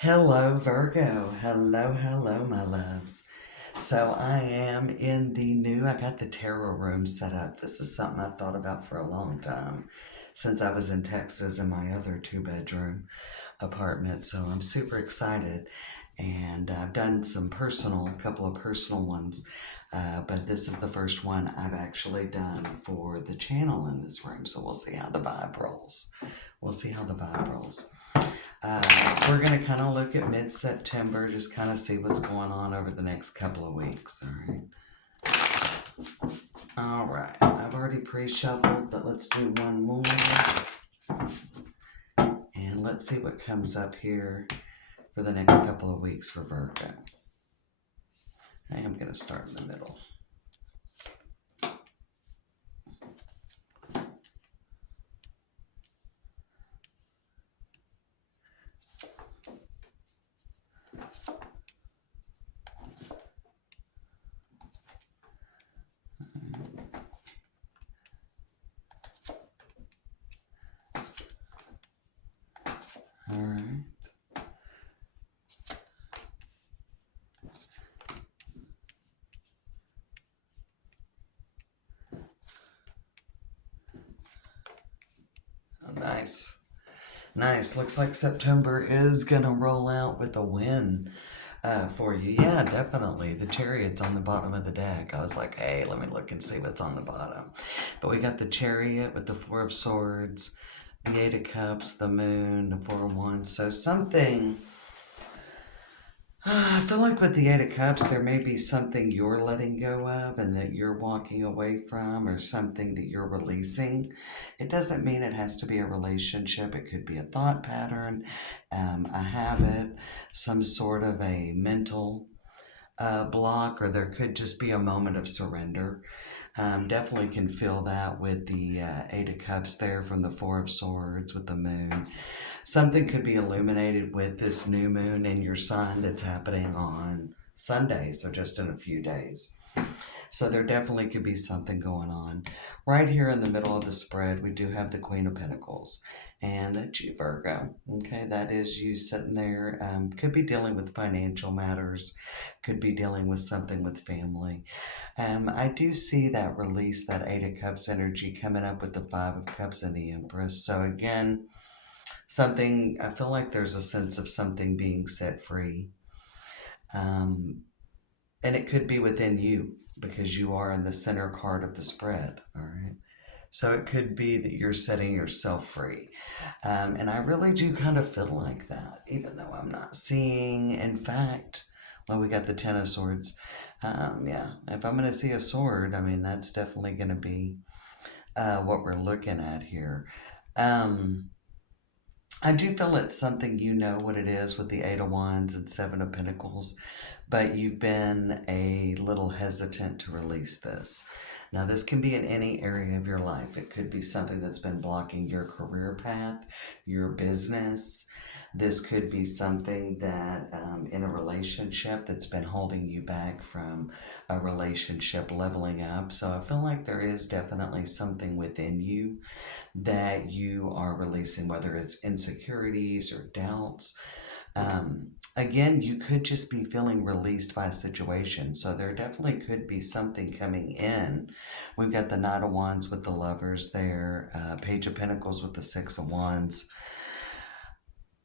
Hello, Virgo. Hello, hello, my loves. So I am in I got the tarot room set up. This is something I've thought about for a long time since I was in Texas in my other two-bedroom apartment. So I'm super excited. And I've done a couple of personal ones. But this is the first one I've actually done for the channel in this room. So we'll see how the vibe rolls. We'll see how the vibe rolls. We're going to kind of look at mid-September, just kind of see what's going on over the next couple of weeks. All right. All right. I've already pre-shuffled, but let's do one more. And let's see what comes up here for the next couple of weeks for Virgo. I am going to start in the middle. All right. Oh, nice. Nice. Looks like September is going to roll out with a win for you. Yeah, definitely. The Chariot's on the bottom of the deck. I was like, hey, let me look and see what's on the bottom. But we got the Chariot with the Four of Swords, the Eight of Cups, the Moon, the Four of Wands. So something I feel like with the Eight of Cups, there may be something you're letting go of and that you're walking away from, or something that you're releasing. It doesn't mean it has to be a relationship. It could be a thought pattern, a habit, some sort of a mental block, or there could just be a moment of surrender. Definitely can feel that with the Eight of Cups there from the Four of Swords with the Moon. Something could be illuminated with this new moon in your sign that's happening on Sunday, so just in a few days. So there definitely could be something going on. Right here in the middle of the spread, we do have the Queen of Pentacles. And that's you, Virgo. Okay, that is you sitting there. Could be dealing with financial matters. Could be dealing with something with family. I do see that release, that Eight of Cups energy coming up with the Five of Cups and the Empress. So again, I feel like there's a sense of something being set free. Um, and it could be within you because you are in the center card of the spread. All right. So it could be that you're setting yourself free. And I really do kind of feel like that, even though I'm not seeing, in fact, well, we got the Ten of Swords. Yeah, if I'm going to see a sword, I mean, that's definitely going to be what we're looking at here. Um, I do feel it's something you know what it is with the Eight of Wands and Seven of Pentacles, but you've been a little hesitant to release this. Now, this can be in any area of your life. It could be something that's been blocking your career path, your business. This could be something that in a relationship that's been holding you back from a relationship leveling up. So I feel like there is definitely something within you that you are releasing, whether it's insecurities or doubts. Again, you could just be feeling released by a situation. So there definitely could be something coming in. We've got the Knight of Wands with the Lovers there, Page of Pentacles with the Six of Wands.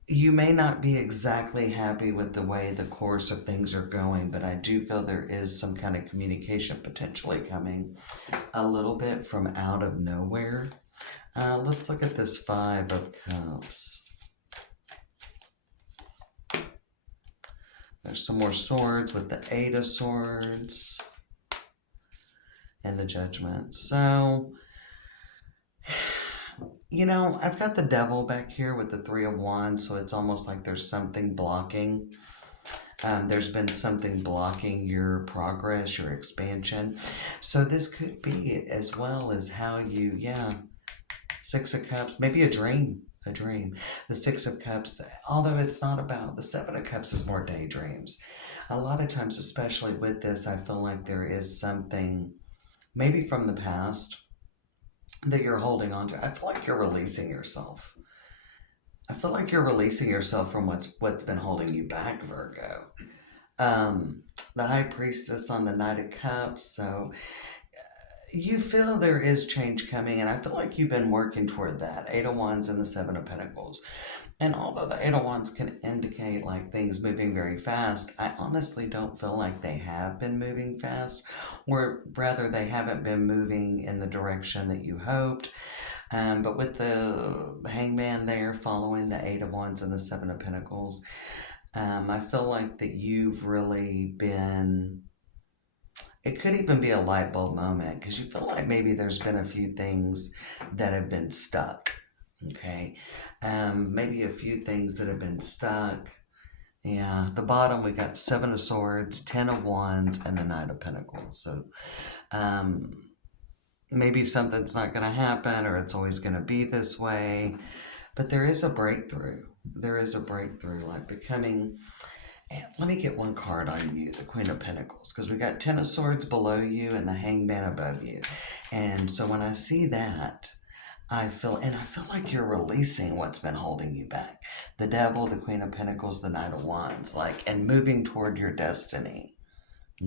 You may not be exactly happy with the way the course of things are going, but I do feel there is some kind of communication potentially coming a little bit from out of nowhere. Let's look at this Five of Cups. There's some more swords with the Eight of Swords and the Judgment. So, you know, I've got the Devil back here with the Three of Wands, so it's almost like there's something blocking. There's been something blocking your progress, your expansion. So this could be as well as how you, Six of Cups, maybe a dream. The Six of Cups, although it's not about, the Seven of Cups is more daydreams. A lot of times, especially with this, I feel like there is something maybe from the past that you're holding on to. I feel like you're releasing yourself. I feel like you're releasing yourself from what's been holding you back, Virgo. Um, the High Priestess on the Knight of Cups, so you feel there is change coming, and I feel like you've been working toward that. Eight of Wands and the Seven of Pentacles. And although the Eight of Wands can indicate like things moving very fast, I honestly don't feel like they have been moving fast, or rather, they haven't been moving in the direction that you hoped. But with the Hangman there following the Eight of Wands and the Seven of Pentacles, I feel like that you've really been. It could even be a light bulb moment because you feel like maybe there's been a few things that have been stuck. Okay. Maybe a few things that have been stuck. Yeah. The bottom, we got Seven of Swords, Ten of Wands, and the Knight of Pentacles. So, um, maybe something's not going to happen or it's always going to be this way. But there is a breakthrough. There is a breakthrough, like becoming. And let me get one card on you, the Queen of Pentacles, because we got Ten of Swords below you and the Hangman above you. And so when I see that, I feel like you're releasing what's been holding you back. The Devil, the Queen of Pentacles, the Knight of Wands, like, and moving toward your destiny.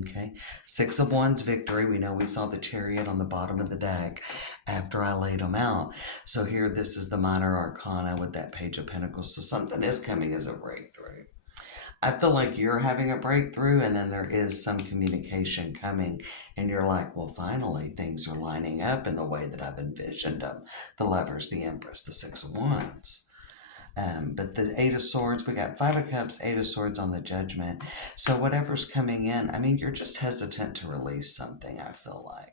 Okay. Six of Wands, victory. We know we saw the Chariot on the bottom of the deck after I laid them out. So here, this is the minor arcana with that Page of Pentacles. So something is coming as a breakthrough. I feel like you're having a breakthrough, and then there is some communication coming, and you're like, well, finally, things are lining up in the way that I've envisioned them. The Lovers, the Empress, the Six of Wands. But the Eight of Swords, we got Five of Cups, Eight of Swords on the Judgment. So whatever's coming in, I mean, you're just hesitant to release something, I feel like.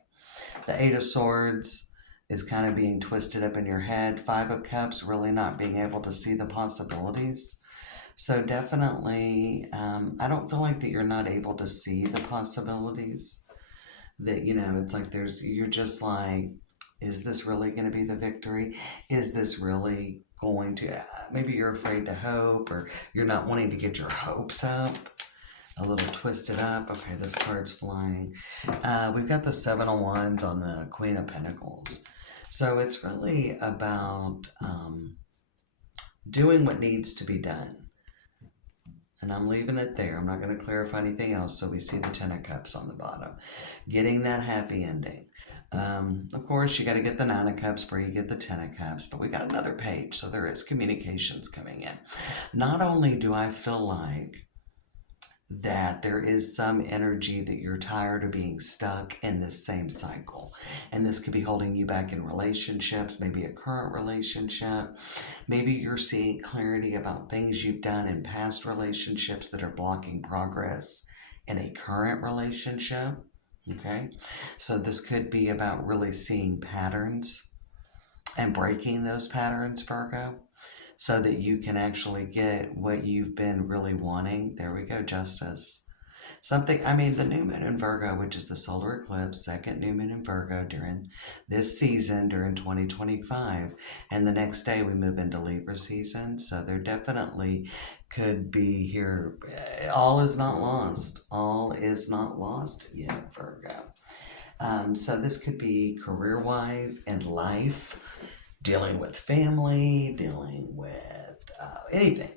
The Eight of Swords is kind of being twisted up in your head. Five of Cups, really not being able to see the possibilities. So definitely, I don't feel like that you're not able to see the possibilities. That, it's like you're just like, is this really going to be the victory? Is this really going to, maybe you're afraid to hope, or you're not wanting to get your hopes up, a little twisted up. Okay, this card's flying. We've got the Seven of Wands on the Queen of Pentacles. So it's really about doing what needs to be done. And I'm leaving it there. I'm not going to clarify anything else. So we see the Ten of Cups on the bottom. Getting that happy ending. Of course, you got to get the Nine of Cups before you get the Ten of Cups. But we got another page. So there is communications coming in. Not only do I feel like that there is some energy that you're tired of being stuck in this same cycle. And this could be holding you back in relationships, maybe a current relationship. Maybe you're seeing clarity about things you've done in past relationships that are blocking progress in a current relationship. Okay. So this could be about really seeing patterns and breaking those patterns, Virgo, so that you can actually get what you've been really wanting. There we go, justice. The new moon in Virgo, which is the solar eclipse, second new moon in Virgo during this season, during 2025. And the next day we move into Libra season. So there definitely could be here. All is not lost. All is not lost yet, Virgo. So this could be career-wise and life, dealing with family, dealing with anything.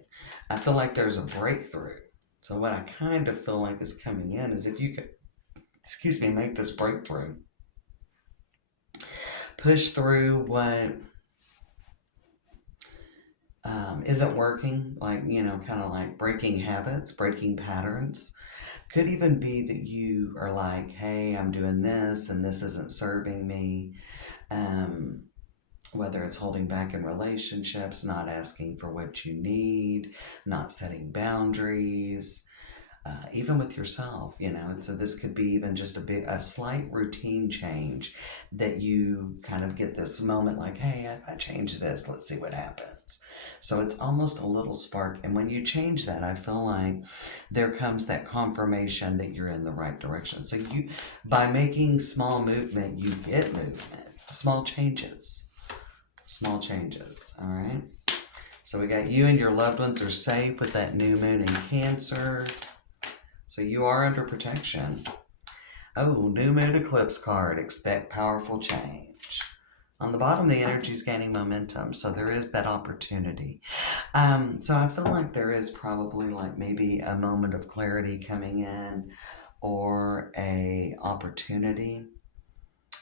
I feel like there's a breakthrough. So what I kind of feel like is coming in is if you could, make this breakthrough, push through what isn't working, like, kind of like breaking habits, breaking patterns. Could even be that you are like, hey, I'm doing this and this isn't serving me. Whether it's holding back in relationships, not asking for what you need, not setting boundaries, even with yourself, So this could be even just a slight routine change that you kind of get this moment like, hey, if I change this, let's see what happens. So it's almost a little spark. And when you change that, I feel like there comes that confirmation that you're in the right direction. So by making small movement, you get movement, small changes. Small changes, all right? So we got you and your loved ones are safe with that new moon in Cancer. So you are under protection. Oh, new moon eclipse card. Expect powerful change. On the bottom, the energy is gaining momentum, so there is that opportunity. So I feel like there is probably like maybe a moment of clarity coming in, or a opportunity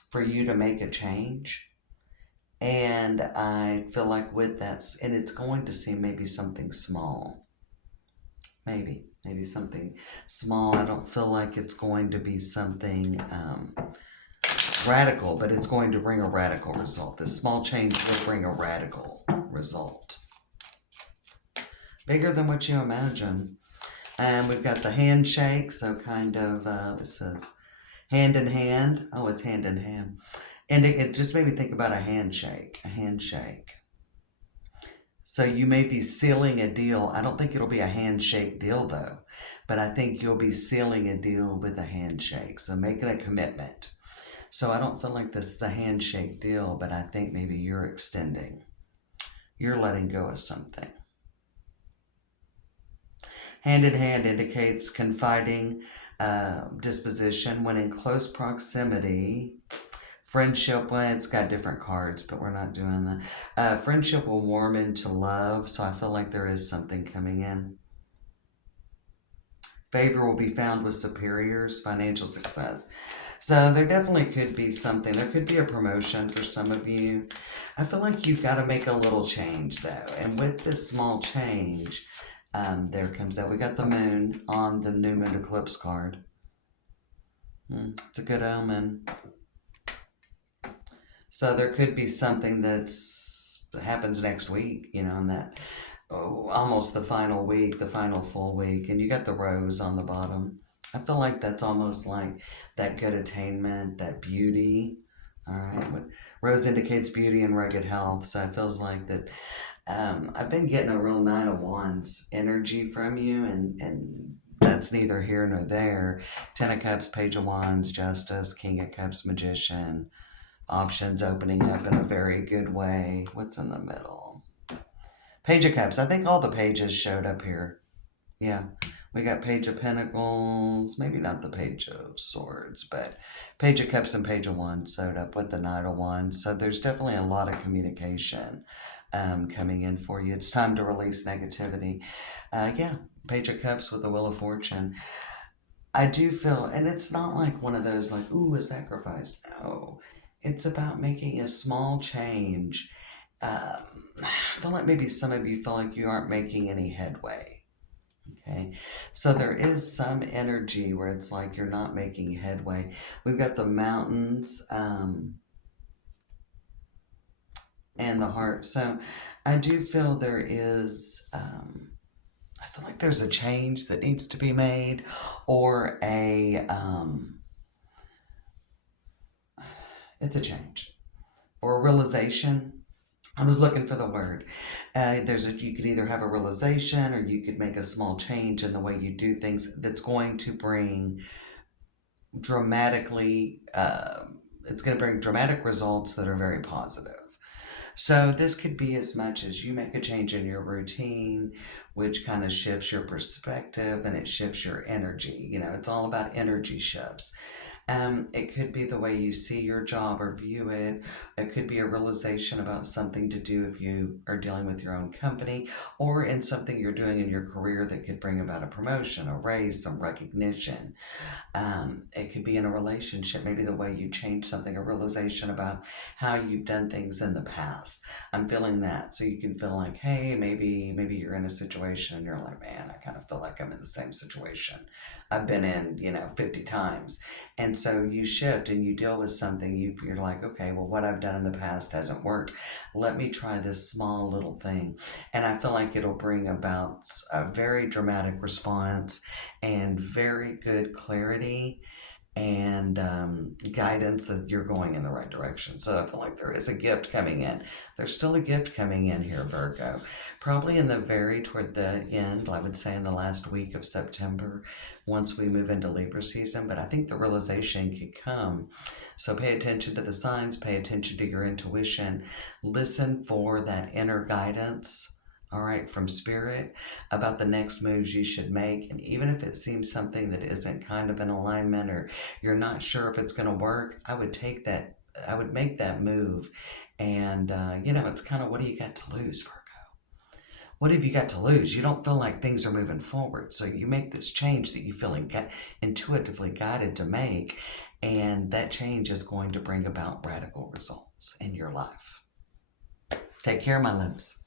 for you to make a change. And I feel like with that, and it's going to seem maybe something small, maybe something small. I don't feel like it's going to be something radical, but it's going to bring a radical result. This small change will bring a radical result, bigger than what you imagine. And we've got the handshake, so kind of, this is hand in hand. Oh, it's hand in hand. And it just made me think about a handshake, a handshake. So you may be sealing a deal. I don't think it'll be a handshake deal though, but I think you'll be sealing a deal with a handshake. So making a commitment. So I don't feel like this is a handshake deal, but I think maybe you're extending. You're letting go of something. Hand in hand indicates confiding disposition when in close proximity. Friendship, well, it's got different cards, but we're not doing that. Friendship will warm into love, so I feel like there is something coming in. Favor will be found with superiors, financial success. So there definitely could be something. There could be a promotion for some of you. I feel like you've got to make a little change though. And with this small change, there comes that. We got the moon on the new moon eclipse card. It's a good omen. So there could be something that's happens next week, in that almost the final week, the final full week, and you got the rose on the bottom. I feel like that's almost like that good attainment, that beauty. All right, rose indicates beauty and rugged health, so it feels like that. I've been getting a real Nine of Wands energy from you, and that's neither here nor there. Ten of Cups, Page of Wands, Justice, King of Cups, Magician. Options opening up in a very good way. What's in the middle? Page of Cups. I think all the pages showed up here. Yeah. We got Page of Pentacles. Maybe not the Page of Swords, but Page of Cups and Page of Wands showed up with the Knight of Wands. So there's definitely a lot of communication coming in for you. It's time to release negativity. Yeah. Page of Cups with the Wheel of Fortune. I do feel, and it's not like one of those like, ooh, a sacrifice. No. It's about making a small change. I feel like maybe some of you feel like you aren't making any headway. Okay. So there is some energy where it's like you're not making headway. We've got the mountains and the heart. So I do feel there is, I feel like there's a change that needs to be made, or it's a change or a realization. I was looking for the word. You could either have a realization, or you could make a small change in the way you do things that's going to bring dramatically, it's going to bring dramatic results that are very positive. So this could be as much as you make a change in your routine, which kind of shifts your perspective and it shifts your energy. It's all about energy shifts. It could be the way you see your job or view it. It could be a realization about something to do if you are dealing with your own company, or in something you're doing in your career that could bring about a promotion, a raise, some recognition. It could be in a relationship, maybe the way you change something, a realization about how you've done things in the past. I'm feeling that. So you can feel like, hey, maybe you're in a situation and you're like, man, I kind of feel like I'm in the same situation I've been in, 50 times. And so you shift and you deal with something. You're like, okay, well, what I've done in the past hasn't worked. Let me try this small little thing. And I feel like it'll bring about a very dramatic response and very good clarity and guidance that you're going in the right direction. So I feel like there is a gift coming in. There's still a gift coming in here, Virgo. Probably toward the end, I would say in the last week of September, once we move into Libra season. But I think the realization could come. So pay attention to the signs, pay attention to your intuition, listen for that inner guidance. All right, from spirit, about the next moves you should make. And even if it seems something that isn't kind of in alignment, or you're not sure if it's going to work, I would take that I would make that move. And, it's kind of, what do you got to lose, Virgo? What have you got to lose? You don't feel like things are moving forward. So you make this change that you feel intuitively guided to make. And that change is going to bring about radical results in your life. Take care, my loves.